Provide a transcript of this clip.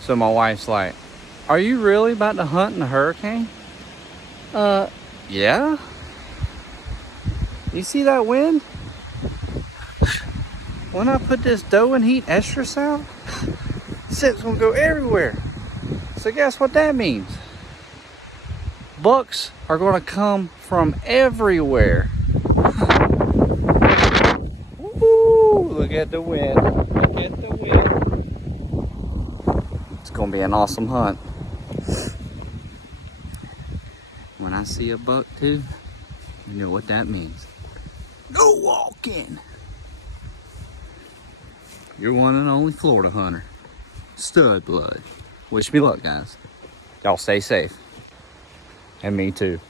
So my wife's like, are you really about to hunt in a hurricane? Yeah. You see that wind? When I put this doe and heat estrus out, it's gonna go everywhere. So guess what that means? Bucks are gonna come from everywhere. Woo! Look at the wind. Look at the wind. It's gonna be an awesome hunt. When I see a buck too, you know what that means. No walking. You're one and only Florida hunter. Stud blood. Wish me luck, guys. Y'all stay safe. And me too.